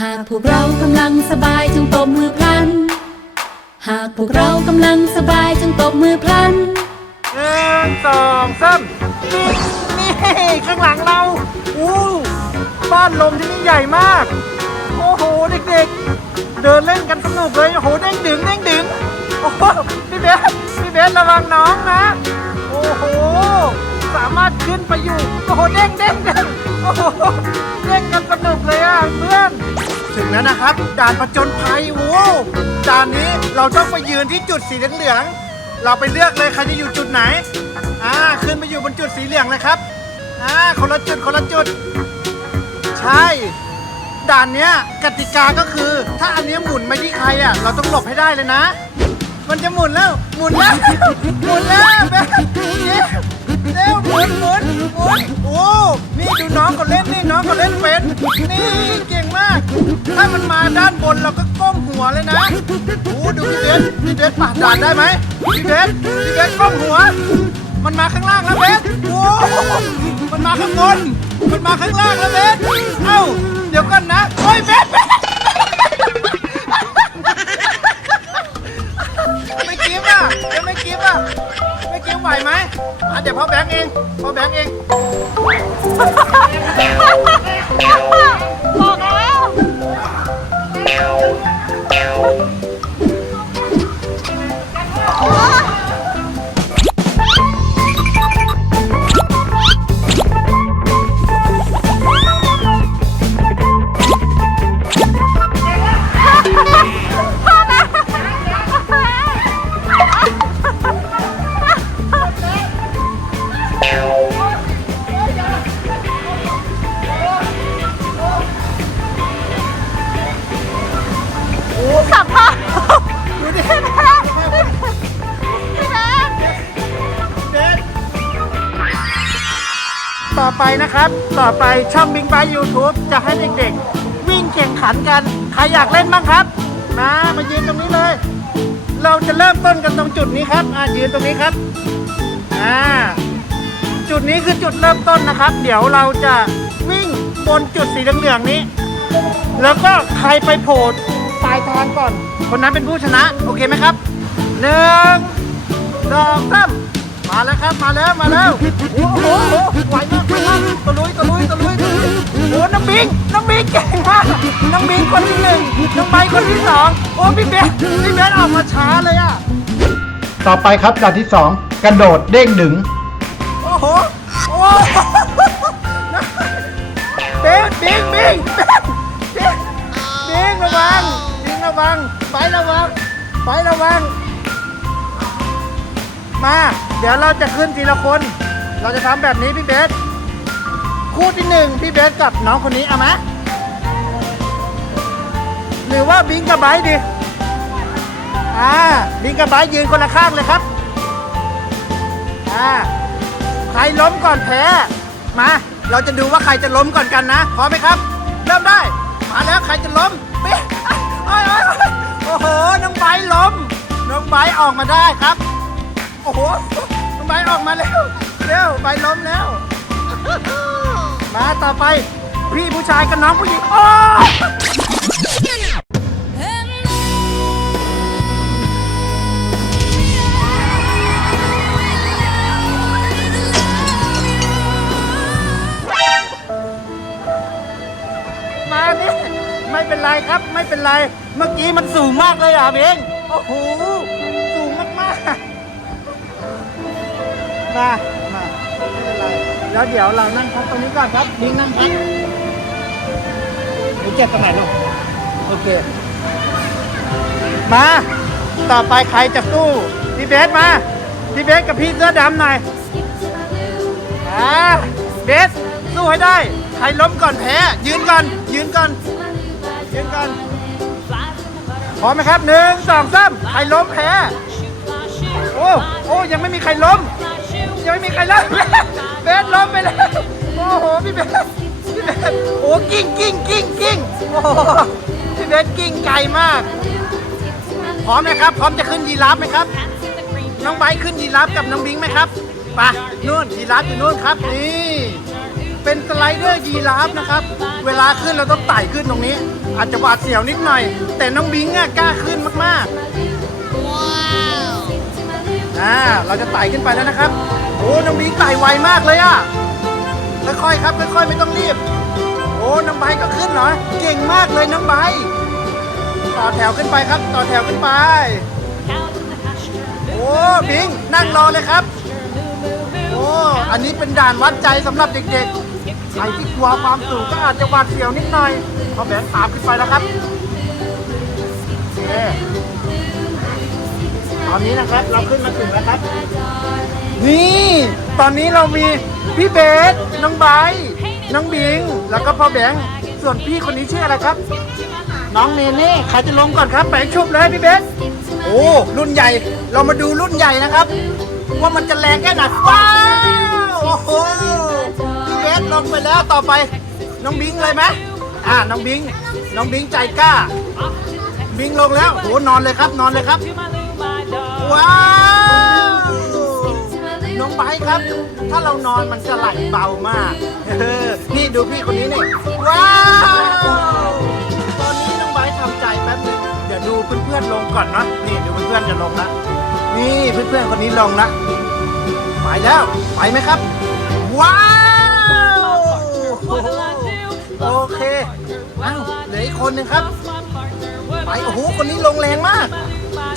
หากพวกเรากำลังสบายจงตบมือพลัน หากพวกเรากำลังสบายจงตบมือพลันหนึ่งสองสามนี่นี่ข้างหลังเราอู้บ้านลมที่นี่ใหญ่มาก โอ้โหเด็กๆ เดินเล่นกันสนุกเลยโอ้โหเด้งดึงเด้งดึงโอ้โหพี่เบสพี่เบสระวังน้องนะ โอ้โหสามารถขึ้นไปอยู่โอ้โหเด้งเด้งเด้งโอ้โหเด้งกันสนุกเลยอะเพื่อน ถึงแล้วนะครับ ด่านประจนภัยโว้วด่านนี้เราต้องไปยืนที่จุดสีเหลืองๆเราไปเลือกเลยใครจะอยู่จุดไหนอ่าขึ้นไปอยู่บนจุดสีเหลืองเลยครับอ่าคนละจุดคนละจุด ใช่ ด่านเนี้ยกติกาก็คือ ถ้าอันเนี้ยหมุนไปที่ใครอะเราต้องหลบให้ได้เลยนะ มันจะหมุนแล้วหมุนแล้วหมุนแล้วแม่เย้ เร็วหมุนหมุนหมุนโอ้นี่ดูน้องเขาเล่นนี่น้องเขาเล่นเป็นนี่เก่งมาก ถ้ามันมาด้านบนเราก็ก้มหัวเลยนะโอ้ดูพี่เบสพี่เบสป่าดด่านได้ไหมพี่เบสพี่เบสก้มหัว มันมาข้างล่างแล้วเบสโอ้มันมาข้างบนมันมาข้างล่างแล้วเบสเอ้าเดี๋ยวก่อนนะโอ้ยเบสเบส พ่อแบงค์เอง ไปนะครับ ต่อไปช่องบิงบายยูทูบจะให้เด็กๆ วิ่งแข่งขันกัน ใครอยากเล่นบ้างครับ มามายืนตรงนี้เลย เราจะเริ่มต้นกันตรงจุดนี้ครับอ่ายืนตรงนี้ครับอ่าจุดนี้คือจุดเริ่มต้นนะครับ เดี๋ยวเราจะวิ่งบนจุดสีเหลืองๆนี้ แล้วก็ใครไปโผล่ปลายทางก่อน คนนั้นเป็นผู้ชนะ โอเคไหมครับหนึ่งสองสาม มาแล้วครับมาแล้วมาแล้วโอ้โหโอ้โหไหวมากไหวมากตะลุยตะลุยตะลุยโอ้โหน้องบิงน้องบิงเก่งมากน้องบิงคนที่หนึ่งน้องใบคนที่สองโอ้พี่เบสพี่เบสออกมาช้าเลยอะต่อไปครับด่านที่สองกระโดดเด้งดึงโอ้โหโอ้โหเบงบิงบิงบิงบิงระวังเบิงระวังไประวังไประวังมา ดี๋ยวเราจะขึ้นทีละคน เราจะทำแบบนี้พี่เบส คู่ที่หนึ่งพี่เบสกับน้องคนนี้เอาไหมหรือว่าบิงกับไบร์ทดี อ่า บิงกับไบร์ทยืนคนละข้างเลยครับ อ่า ใครล้มก่อนแพ้ มา เราจะดูว่าใครจะล้มก่อนกันนะ พร้อมไหมครับ เริ่มได้ มาแล้วใครจะล้มเป๊ะโอ้ยโอ้ยโอ้โห น้องไบร์ทล้ม น้องไบร์ทออกมาได้ครับ โอ้โห องไบออกมาแล้วเร็วไบล้มแล้ว มาต่อไป พี่ผู้ชายกับน้องผู้หญิง โอ้มานี่ไม่เป็นไรครับ ไม่เป็นไร เมื่อกี้มันสูงมากเลยอะเบงโอ้โห มามาไม่เป็นไรแล้วเดี๋ยวเรานั่งพักตรงนี้ก่อนครับดิ้งนั่งพักหรือเจ็บตรงไหนลูกโอเค มา ต่อไปใครจะสู้พี่เบสมาพี่เบสกับพี่เสื้อดำหน่อยอ่าเบสสู้ให้ได้ ใครล้มก่อนแพ้ ยืนก่อน ยืนก่อน ยืนก่อนพร้อมไหมครับหนึ่งสองสามใครล้มแพ้ โอ้โอ้ยังไม่มีใครล้ม ยังไม่มีใครล้มเบสล้มไปแล้วโอ้โหพี่เบสพี่เบสโอ้กิ้งกิ้งกิ้งกิ้งโอ้โหพี่เบสกิ้งไกลมากพร้อมไหมครับ พร้อมจะขึ้นยีราฟไหมครับ น้องไบร์ขึ้นยีราฟกับน้องบิงไหมครับไปนู่นยีราฟอยู่นู่นครับนี่เป็นสไลเดอร์ยีราฟนะครับ เวลาขึ้นเราต้องไต่ขึ้นตรงนี้ อาจจะหวาดเสียวนิดหน่อย แต่น้องบิงอะกล้าขึ้นมากๆว้าว อ่า เราจะไต่ขึ้นไปแล้วนะครับ โอ้น้องบิงไต่ไวมากเลยอะค่อยๆครับ ค่อยๆ ไม่ต้องรีบ โอ้น้องใบก็ขึ้นเหรอ เก่งมากเลยน้องใบ ต่อแถวขึ้นไปครับ ต่อแถวขึ้นไป โอ้บิงนั่งรอเลยครับ โอ้ อันนี้เป็นด่านวัดใจสำหรับเด็กๆ ใครที่กลัวความสูงก็อาจจะหวาดเสียวนิดหน่อยพอแบงค์ตามขึ้นไปแล้วครับโอเค อนนี้นะครับเราขึ้นมาถึงแล้วครับ นี่ ตอนนี้เรามีพี่เบสน้องไบร์ทน้องบิง แล้วก็พ่อแบงค์ส่วนพี่คนนี้ชื่ออะไรครับ น้องเนเน่ใครจะลงก่อนครับแบงค์ชุบเลยพี่เบสโอ้รุ่นใหญ่เรามาดูรุ่นใหญ่นะครับ ว่ามันจะแรงแค่ไหนว้าวโอ้โหพี่เบสลงไปแล้วต่อไป น้องบิงเลยไหมอ่าน้องบิง น้องบิงใจกล้า บิงลงแล้วโหนอนเลยครับนอนเลยครับ ว้าว น้องไบร์ทครับ ถ้าเรานอนมันจะไหลเบามากเออนี่ดูพี่คนนี้นี่ว้าว ตอนนี้น้องไบร์ททำใจแป๊บนึงเดี๋ยวดูเพื่อนๆลงก่อนนะนี่ดูเพื่อนๆจะลงละนี่เพื่อนๆคนนี้ลงละไปแล้วไปไหมครับ ว้าว โอเคอ้าวเหลืออีกคนหนึ่งครับ ไปโอ้โหคนนี้ลงแรงมาก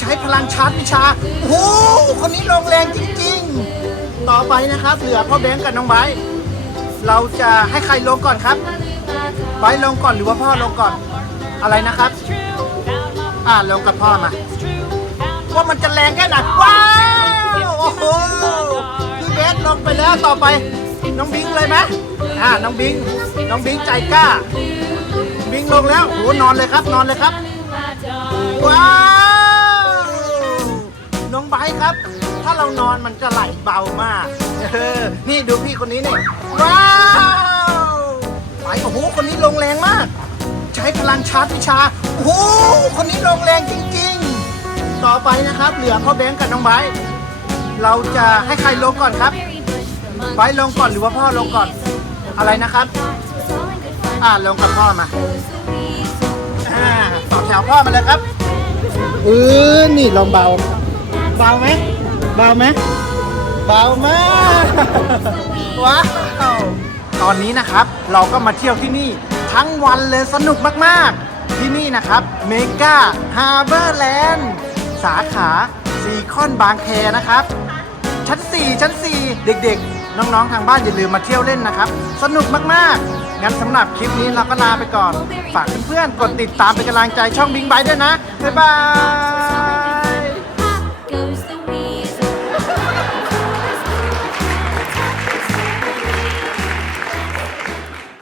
ช้พลังชาร์จวิชาโอ้โหคนนี้ลงแรงจริงๆ ต่อไปนะครับ เหลือพ่อแบงค์กับน้องไบร์ทเราจะให้ใครลงก่อนครับไบร์ทลงก่อนหรือว่าพ่อลงก่อน อะไรนะครับ อ่าลงกับพ่อมา ว่ามันจะแรงแค่ไหนว้าวโอ้โหพี่เบสลงไปแล้วต่อไป น้องบิงเลยไหมอ่าน้องบิง น้องบิงใจกล้า บิงลงแล้วโอ้โหนอนเลยครับ นอนเลยครับ ว้าว ไบร์ครับ ถ้าเรานอนมันจะไหลเบามากเออนี่ดูพี่คนนี้นี่ว้าวไปโอ้โหคนนี้ลงแรงมาก ใช้พลังชาร์จวิชาโอ้โหคนนี้ลงแรงจริง ๆ ต่อไปนะครับ เหลือพ่อแบงค์กับน้องไบร์เราจะให้ใครลงก่อนครับไบร์ลงก่อนหรือว่าพ่อลงก่อนอะไรนะครับ อ่าลงกับพ่อมาอ่าต่อแถวพ่อมาเลยครับเออนี่ลองเบา เบาไหมเบาไหมเบามากว้าวตอนนี้นะครับเราก็มาเที่ยวที่นี่ทั้งวันเลยสนุกมากๆ ที่นี่นะครับเมกาฮาร์เบอร์แลนด์สาขาซีคอนบางแคนะครับ ชั้น 4 ชั้น 4 เด็กๆ น้องๆทางบ้านอย่าลืมมาเที่ยวเล่นนะครับ สนุกมากๆ งั้นสำหรับคลิปนี้เราก็ลาไปก่อน ฝากเพื่อนๆ กดติดตามเป็นกำลังใจช่องบิงไบด้วยนะ บ๊ายบาย